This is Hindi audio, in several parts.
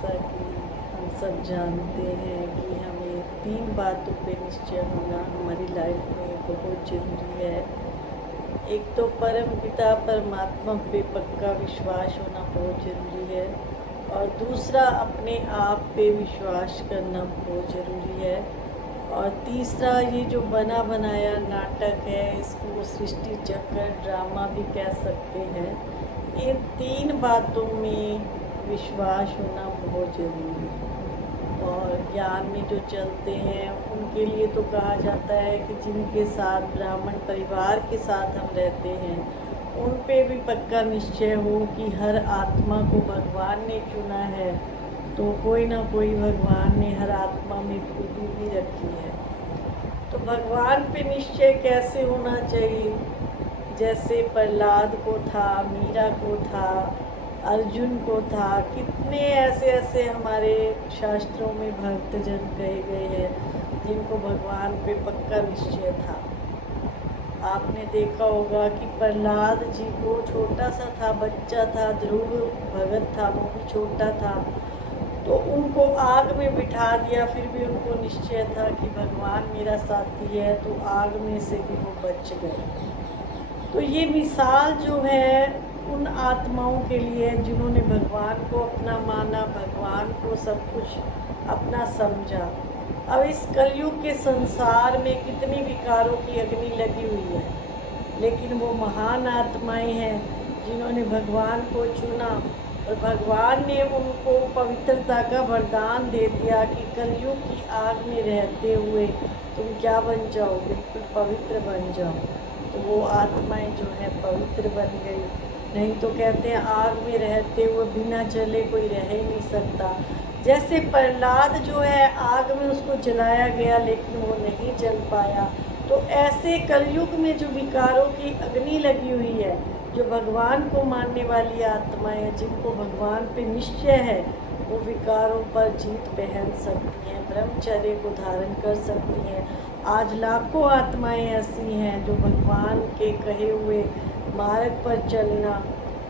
जैसा कि हम सब जानते हैं कि हमें 3 बातों पे निश्चय होना हमारी लाइफ में बहुत ज़रूरी है। एक तो परम पिता परमात्मा पे पक्का विश्वास होना बहुत ज़रूरी है और दूसरा अपने आप पे विश्वास करना बहुत ज़रूरी है और तीसरा ये जो बना बनाया नाटक है इसको सृष्टि चक्र ड्रामा भी कह सकते हैं। इन 3 बातों में विश्वास होना बहुत ज़रूरी है। और ज्ञान में जो चलते हैं उनके लिए तो कहा जाता है कि जिनके साथ ब्राह्मण परिवार के साथ हम रहते हैं उन पे भी पक्का निश्चय हो कि हर आत्मा को भगवान ने चुना है, तो कोई ना कोई भगवान ने हर आत्मा में खूबी भी रखी है। तो भगवान पे निश्चय कैसे होना चाहिए? जैसे प्रहलाद को था, मीरा को था, अर्जुन को था, कितने ऐसे ऐसे हमारे शास्त्रों में भक्तजन कहे गए हैं जिनको भगवान पे पक्का निश्चय था। आपने देखा होगा कि प्रहलाद जी को छोटा सा था, बच्चा था, ध्रुव भगत था, वो भी छोटा था, तो उनको आग में बिठा दिया, फिर भी उनको निश्चय था कि भगवान मेरा साथी है, तो आग में से भी वो बच गए। तो ये मिसाल जो है उन आत्माओं के लिए जिन्होंने भगवान को अपना माना, भगवान को सब कुछ अपना समझा। अब इस कलयुग के संसार में कितनी विकारों की अग्नि लगी हुई है, लेकिन वो महान आत्माएं हैं जिन्होंने भगवान को चुना और भगवान ने उनको पवित्रता का वरदान दे दिया कि कलयुग की आग में रहते हुए तुम क्या बन जाओ, बिल्कुल पवित्र बन जाओ। तो वो आत्माएं जो है पवित्र बन गई। नहीं तो कहते हैं आग में रहते हुए बिना जले कोई रह ही नहीं सकता। जैसे प्रहलाद जो है आग में उसको जलाया गया लेकिन वो नहीं जल पाया, तो ऐसे कलयुग में जो विकारों की अग्नि लगी हुई है, जो भगवान को मानने वाली आत्माएं हैं, जिनको भगवान पे निश्चय है, वो विकारों पर जीत पहन सकती हैं, ब्रह्मचर्य को धारण कर सकती हैं। आज लाखों आत्माएं ऐसी हैं जो भगवान के कहे हुए मार्ग पर चलना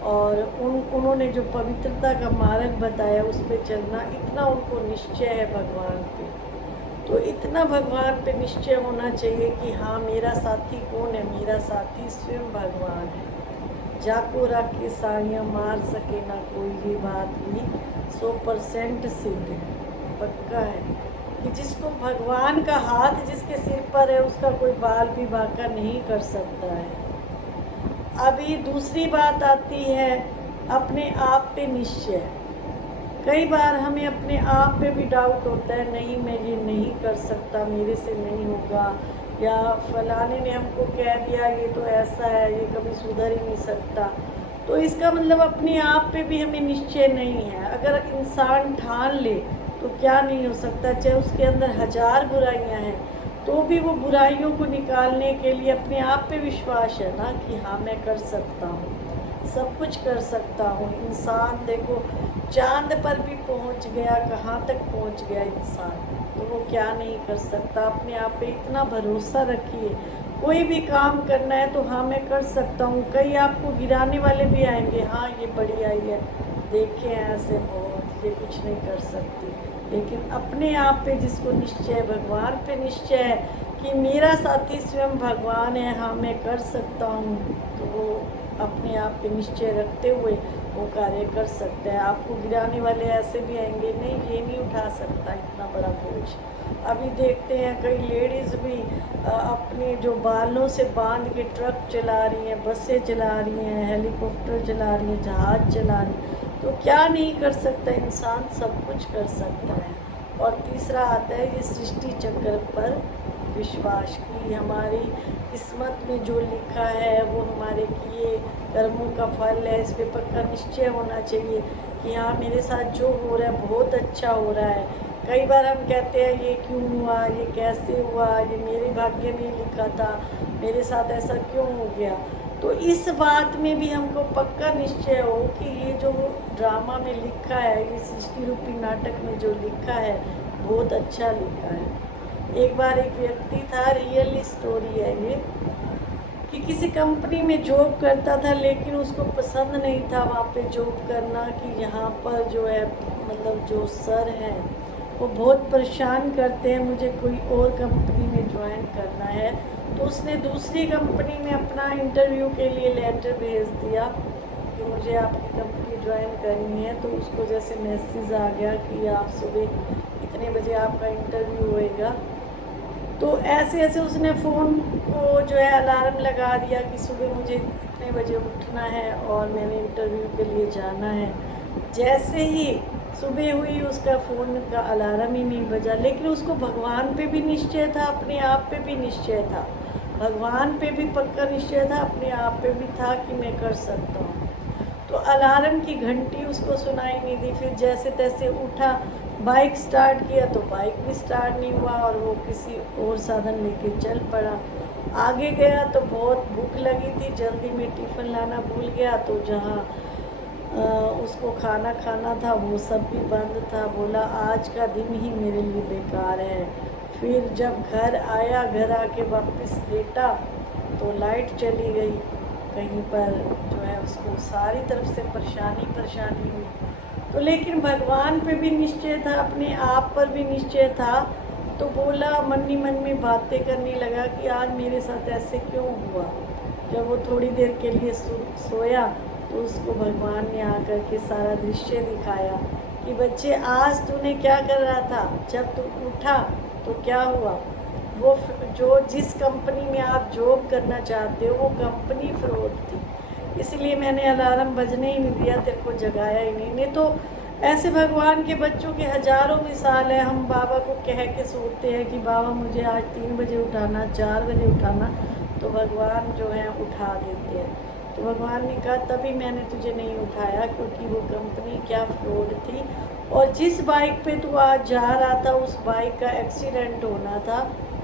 और उन्होंने जो पवित्रता का मार्ग बताया उस पर चलना, इतना उनको निश्चय है भगवान पे। तो इतना भगवान पे निश्चय होना चाहिए कि हाँ, मेरा साथी कौन है? मेरा साथी स्वयं भगवान है। जाको राखे साड़ियाँ मार सके ना कोई, ये बात भी 100% सिद्ध है, पक्का है कि जिसको भगवान का हाथ जिसके सिर पर है उसका कोई बाल भी बांका नहीं कर सकता है। अभी दूसरी बात आती है अपने आप पे निश्चय। कई बार हमें अपने आप पे भी डाउट होता है, नहीं मैं ये नहीं कर सकता, मेरे से नहीं होगा, या फलाने ने हमको कह दिया ये तो ऐसा है, ये कभी सुधर ही नहीं सकता। तो इसका मतलब अपने आप पे भी हमें निश्चय नहीं है। अगर इंसान ठान ले तो क्या नहीं हो सकता, चाहे उसके अंदर 1000 बुराइयां हैं तो भी वो बुराइयों को निकालने के लिए अपने आप पे विश्वास है ना कि हाँ मैं कर सकता हूँ, सब कुछ कर सकता हूँ। इंसान देखो चांद पर भी पहुँच गया, कहाँ तक पहुँच गया इंसान, तो वो क्या नहीं कर सकता। अपने आप पे इतना भरोसा रखिए, कोई भी काम करना है तो हाँ मैं कर सकता हूँ। कई आपको गिराने वाले भी आएंगे, हाँ ये बड़ी आई है, देखे ऐसे बहुत, ये कुछ नहीं कर सकती। लेकिन अपने आप पे जिसको निश्चय है, भगवान पे निश्चय है कि मेरा साथी स्वयं भगवान है, हाँ मैं कर सकता हूँ, तो वो अपने आप पे निश्चय रखते हुए वो कार्य कर सकता है। आपको गिराने वाले ऐसे भी आएंगे, नहीं ये नहीं उठा सकता इतना बड़ा बोझ। अभी देखते हैं कई लेडीज़ भी अपने जो बालों से बांध के ट्रक चला रही हैं, बसें चला रही हैं, हेलीकॉप्टर चला रही हैं, जहाज चला रही हैं, तो क्या नहीं कर सकता इंसान, सब कुछ कर सकता है। और तीसरा आता है ये सृष्टि चक्र पर विश्वास की हमारी किस्मत में जो लिखा है वो हमारे किए कर्मों का फल है। इस पे पक्का निश्चय होना चाहिए कि हाँ मेरे साथ जो हो रहा है बहुत अच्छा हो रहा है। कई बार हम कहते हैं ये क्यों हुआ, ये कैसे हुआ, ये मेरे भाग्य में लिखा था, मेरे साथ ऐसा क्यों हो गया। तो इस बात में भी हमको पक्का निश्चय हो कि ये जो ड्रामा में लिखा है, ये सृष्टि रूपी नाटक में जो लिखा है बहुत अच्छा लिखा है। एक बार एक व्यक्ति था, रियल स्टोरी है ये, कि किसी कंपनी में जॉब करता था, लेकिन उसको पसंद नहीं था वहाँ पे जॉब करना, कि यहाँ पर जो है मतलब जो सर हैं वो बहुत परेशान करते हैं, मुझे कोई और कंपनी में ज्वाइन करना है। तो उसने दूसरी कंपनी में अपना इंटरव्यू के लिए लेटर भेज दिया कि मुझे आपकी कंपनी ज्वाइन करनी है। तो उसको जैसे मैसेज आ गया कि आप सुबह इतने बजे आपका इंटरव्यू होएगा। तो ऐसे ऐसे उसने फ़ोन को जो है अलार्म लगा दिया कि सुबह मुझे इतने बजे उठना है और मैंने इंटरव्यू के लिए जाना है। जैसे ही सुबह हुई उसका फ़ोन का अलार्म ही नहीं बजा, लेकिन उसको भगवान पे भी निश्चय था, अपने आप पे भी निश्चय था, भगवान पे भी पक्का निश्चय था, अपने आप पे भी था कि मैं कर सकता हूँ। तो अलार्म की घंटी उसको सुनाई नहीं दी। फिर जैसे तैसे उठा, बाइक स्टार्ट किया तो बाइक भी स्टार्ट नहीं हुआ और वो किसी और साधन लेके चल पड़ा। आगे गया तो बहुत भूख लगी थी, जल्दी में टिफ़िन लाना भूल गया, तो जहाँ उसको खाना खाना था वो सब भी बंद था। बोला आज का दिन ही मेरे लिए बेकार है। फिर जब घर आया, घर आके वापस लेटा तो लाइट चली गई। कहीं पर जो है उसको सारी तरफ से परेशानी हुई। तो लेकिन भगवान पे भी निश्चय था, अपने आप पर भी निश्चय था। तो बोला, मन ही मन में बातें करने लगा कि आज मेरे साथ ऐसे क्यों हुआ। जब वो थोड़ी देर के लिए सोया तो उसको भगवान ने आकर के सारा दृश्य दिखाया कि बच्चे आज तूने क्या कर रहा था, जब तू उठा तो क्या हुआ। वो जो जिस कंपनी में आप जॉब करना चाहते हो वो कंपनी फ्रॉड थी, इसलिए मैंने अलार्म बजने ही नहीं दिया, तेरे को जगाया ही नहीं तो ऐसे भगवान के बच्चों के हज़ारों मिसाल है। हम बाबा को कह के सोते हैं कि बाबा मुझे आज 3 बजे उठाना, 4 बजे उठाना, तो भगवान जो है उठा देते हैं। तो भगवान ने कहा तभी मैंने तुझे नहीं उठाया, क्योंकि वो कंपनी क्या फ्रॉड थी, और जिस बाइक पे तू आज जा रहा था उस बाइक का एक्सीडेंट होना था,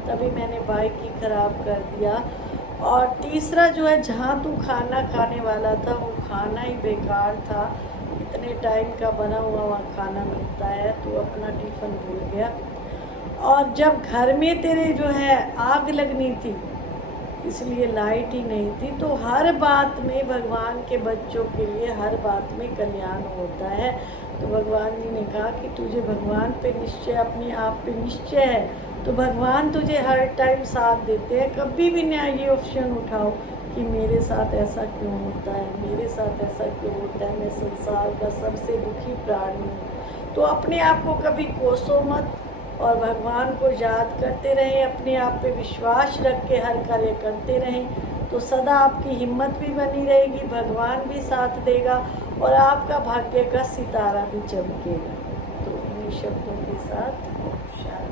तभी मैंने बाइक ही ख़राब कर दिया। और तीसरा जो है, जहाँ तू खाना खाने वाला था वो खाना ही बेकार था, इतने टाइम का बना हुआ वहाँ खाना मिलता है, तो अपना टिफ़िन भूल गया। और जब घर में तेरे जो है आग लगनी थी, इसलिए लाइट ही नहीं थी। तो हर बात में भगवान के बच्चों के लिए हर बात में कल्याण होता है। तो भगवान जी ने कहा कि तुझे भगवान पे निश्चय, अपने आप पे निश्चय है, तो भगवान तुझे हर टाइम साथ देते हैं। कभी भी ना ये ऑप्शन उठाओ कि मेरे साथ ऐसा क्यों होता है, मेरे साथ ऐसा क्यों होता है, मैं संसार का सबसे दुखी प्राणी हूँ। तो अपने आप को कभी कोसो मत और भगवान को याद करते रहें, अपने आप पे विश्वास रख के हर कार्य करते रहें, तो सदा आपकी हिम्मत भी बनी रहेगी, भगवान भी साथ देगा और आपका भाग्य का सितारा भी चमकेगा। तो इन्हीं शब्दों के साथ शायद